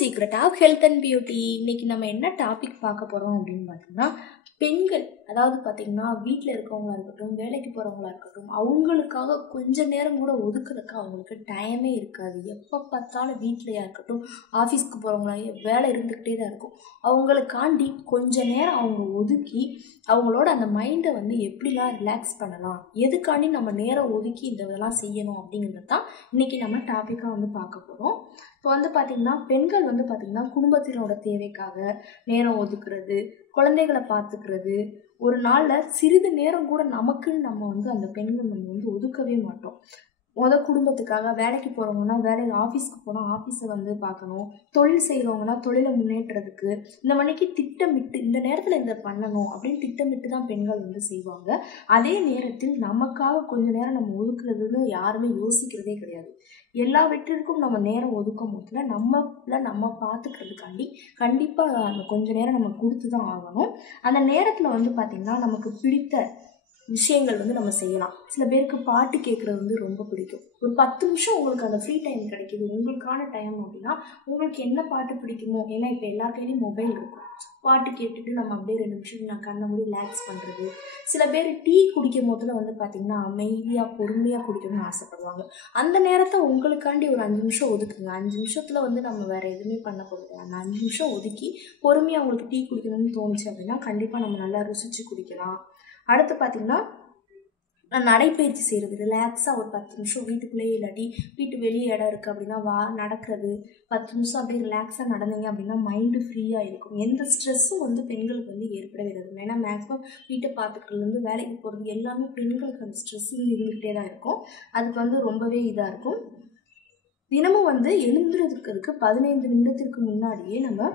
Secret of health and beauty. இன்னைக்கு நம்ம என்ன டாபிக் பார்க்க போகிறோம் அப்படின்னு பார்த்தோம்னா, பெண்கள் அதாவது பார்த்திங்கன்னா வீட்டில் இருக்கவங்களா இருக்கட்டும், வேலைக்கு போகிறவங்களா இருக்கட்டும், அவங்களுக்காக கொஞ்சம் நேரம் கூட ஒதுக்குறதுக்கு அவங்களுக்கு டைமே இருக்காது. எப்போ பார்த்தாலும் வீட்டிலையா இருக்கட்டும், ஆஃபீஸ்க்கு போகிறவங்களா வேலை இருந்துக்கிட்டே தான் இருக்கும். அவங்களுக்காண்டி கொஞ்சம் நேரம் அவங்க ஒதுக்கி அவங்களோட அந்த மைண்டை வந்து எப்படிலாம் ரிலாக்ஸ் பண்ணலாம், எதுக்காண்டி நம்ம நேரம் ஒதுக்கி இந்த இதெல்லாம் செய்யணும் அப்படிங்கிறது தான் இன்றைக்கி நம்ம டாப்பிக்காக வந்து பார்க்க போகிறோம். இப்போ வந்து பார்த்திங்கன்னா பெண்கள் வந்து பார்த்திங்கன்னா குடும்பத்தினோட தேவைக்காக நேரம் ஒதுக்குறது, குழந்தைகளை பார்த்துக்கிறது, ஒரு நாளில் சிறிது நேரம் கூட நமக்குன்னு நம்ம வந்து அந்த பெண்கள் நம்ம வந்து ஒதுக்கவே மாட்டோம். குடும்பத்துக்காக வேலைக்கு போகிறவங்கன்னா வேலைக்கு ஆஃபீஸ்க்கு போனால் ஆஃபீஸை வந்து பார்க்கணும், தொழில் செய்கிறவங்கன்னா தொழிலை முன்னேற்றதுக்கு இந்த மணிக்கு திட்டமிட்டு இந்த நேரத்தில் இந்த பண்ணணும் அப்படின்னு திட்டமிட்டு தான் பெண்கள் வந்து செய்வாங்க. அதே நேரத்தில் நமக்காக கொஞ்சம் நேரம் நம்ம ஒதுக்குறதுன்னு யாருமே யோசிக்கிறதே கிடையாது. எல்லா வெற்றிற்கும் நம்ம நேரம் ஒதுக்கும் போதில் நம்ம பார்த்துக்கிறதுக்காண்டி கண்டிப்பாக அந்த கொஞ்சம் நேரம் நம்ம கொடுத்து தான் ஆகணும். அந்த நேரத்தில் வந்து பார்த்திங்கன்னா நமக்கு பிடித்த விஷயங்கள் வந்து நம்ம செய்யலாம். சில பேருக்கு பாட்டு கேட்குறது வந்து ரொம்ப பிடிக்கும். ஒரு 10 நிமிஷம் உங்களுக்கு அந்த ஃப்ரீ டைம் கிடைக்கிது, உங்களுக்கான டைம் அப்படின்னா உங்களுக்கு என்ன பாட்டு பிடிக்குமோ, ஏன்னா இப்போ எல்லா கையிலையும் மொபைல் இருக்கும், பாட்டு கேட்டுட்டு நம்ம அப்படியே 2 நிமிஷம் நான் கண்ணை மூடி ரிலாக்ஸ் பண்ணுறது. சில பேர் டீ குடிக்கும் போதில் வந்து பார்த்திங்கன்னா அமைதியாக பொறுமையாக குடிக்கணும்னு ஆசைப்படுவாங்க. அந்த நேரத்தை உங்களுக்காண்டி ஒரு 5 நிமிஷம் ஒதுக்குங்க. 5 நிமிஷத்தில் வந்து நம்ம வேறு எதுவுமே பண்ண போகிறது. அந்த 5 நிமிஷம் ஒதுக்கி பொறுமையாக உங்களுக்கு டீ குடிக்கணும்னு தோணுச்சு அப்படின்னா கண்டிப்பாக நம்ம நல்லா ருசித்து குடிக்கலாம். அடுத்து பார்த்திங்கன்னா நடைப்பயிற்சி செய்கிறது, ரிலாக்ஸாக ஒரு 10 நிமிஷம் வீட்டுக்குள்ளேயே இல்லாட்டி வீட்டு வெளியே இடம் இருக்குது அப்படின்னா நடக்கிறது. 10 நிமிஷம் அப்படியே ரிலாக்ஸாக நடந்தீங்க அப்படின்னா மைண்டு ஃப்ரீயாக இருக்கும். எந்த ஸ்ட்ரெஸ்ஸும் வந்து பெண்களுக்கு வந்து ஏற்படவே இருக்கும். ஏன்னா மேக்ஸிமம் வீட்டை பார்த்துக்கிறதுலேருந்து வேலைக்கு போகிறது எல்லாமே பெண்களுக்கு அந்த ஸ்ட்ரெஸ் இருந்துகிட்டே தான் இருக்கும். அதுக்கு வந்து ரொம்பவே இதாக இருக்கும். தினமும் வந்து எழுந்துறதுக்கு 15 நிமிடத்திற்கு முன்னாடியே நம்ம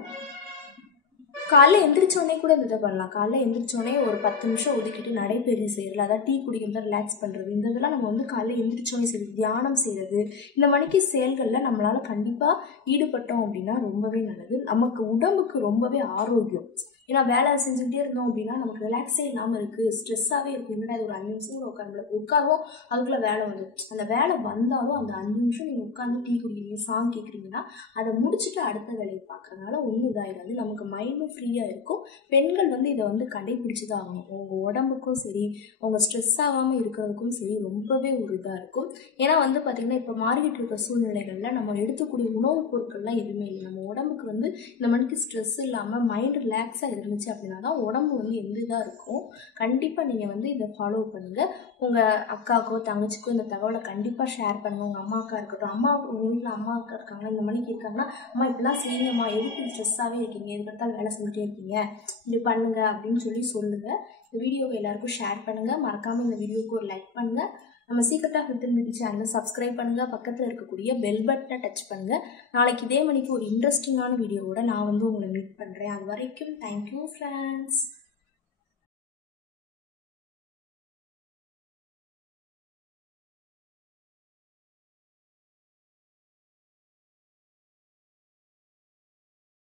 காலைல எந்திரிச்சோடனே கூட இந்த இதை பண்ணலாம். காலைல எந்திரிச்சோடனே ஒரு 10 நிமிஷம் ஒதுக்கிட்டு நடைப்பயிற்சி செய்கிறது, அதாவது டீ குடிக்கிறது, ரிலாக்ஸ் பண்ணுறது, இந்த இதெல்லாம் நம்ம வந்து காலைல எந்திரிச்சோடனே செய்கிறது, தியானம் செய்கிறது, இந்த மணிக்கு செயல்களில் நம்மளால் கண்டிப்பாக ஈடுபட்டோம் அப்படின்னா ரொம்பவே நல்லது. நமக்கு உடம்புக்கு ரொம்பவே ஆரோக்கியம். ஏன்னா வேலை செஞ்சுக்கிட்டே இருந்தோம் அப்படின்னா நமக்கு ரிலாக்ஸே இல்லாமல் இருக்குது, ஸ்ட்ரெஸ்ஸாகவே இருக்குது. என்னடா ஒரு 5 நிமிஷம் உட்காருவோம், அதுக்குள்ளே வேலை வந்துடும். அந்த வேலை வந்தாலும் அந்த 5 நிமிஷம் நீங்கள் உட்காந்து டீ குடிக்கிறீங்க, சாங் கேட்குறீங்கன்னா அதை முடிச்சுட்டு அடுத்த வேலையை பார்க்குறதுனால ஒன்றும் இதாகிடாது, நமக்கு மைண்டும் ஃப்ரீயாக இருக்கும். பெண்கள் வந்து இதை வந்து கடைபிடிச்சி தான் ஆகணும். உங்கள் உடம்புக்கும் சரி, உங்கள் ஸ்ட்ரெஸ் ஆகாமல் இருக்கிறதுக்கும் சரி ரொம்பவே ஒரு இதாக இருக்கும். ஏன்னா வந்து பார்த்திங்கன்னா இப்போ மாறிக்கிட்டு இருக்க சூழ்நிலைகளில் நம்ம எடுத்துக்கூடிய உணவுப் பொருட்கள்லாம் எதுவுமே இல்லை. நம்ம உடம்புக்கு வந்து இந்த மணிக்கு ஸ்ட்ரெஸ் இல்லாமல் மைண்ட் ரிலாக்ஸாக இருந்துச்சு அப்படின்னா தான் உடம்பு வந்து எந்த இதாக இருக்கும். கண்டிப்பாக நீங்கள் வந்து இதை ஃபாலோ பண்ணுங்கள். உங்கள் அக்காவுக்கோ தங்கச்சிக்கோ இந்த தகவலை கண்டிப்பாக ஷேர் பண்ணுங்கள். உங்கள் அம்மாக்கா இருக்கட்டும், உங்கள் வீட்டில் அம்மா அக்கா இருக்காங்களா, இந்த மணிக்கு இருக்காங்கன்னா அம்மா இப்படிலாம் செய்யுங்கம்மா, எதுக்கு ஸ்ட்ரெஸ்ஸாகவே இருக்கீங்க, எதுக்கெடுத்தாலும் வேலை செஞ்சுட்டே இருக்கீங்க, இப்படி பண்ணுங்கள் அப்படின்னு சொல்லுங்கள். இந்த வீடியோவை எல்லாருக்கும் ஷேர் பண்ணுங்கள். மறக்காமல் இந்த வீடியோவுக்கு ஒரு லைக் பண்ணுங்கள். நம்ம secret of health and beauty சேனலை சப்ஸ்கிரைப் பண்ணுங்கள். பக்கத்தில் இருக்கக்கூடிய பெல் பட்டனை டச் பண்ணுங்கள். நாளைக்கு இதே மணிக்கு ஒரு இன்ட்ரெஸ்டிங்கான வீடியோவோட நான் வந்து உங்களை மீட் பண்ணுறேன். அது வரைக்கும் தேங்க்யூ ஃப்ரெண்ட்ஸ்.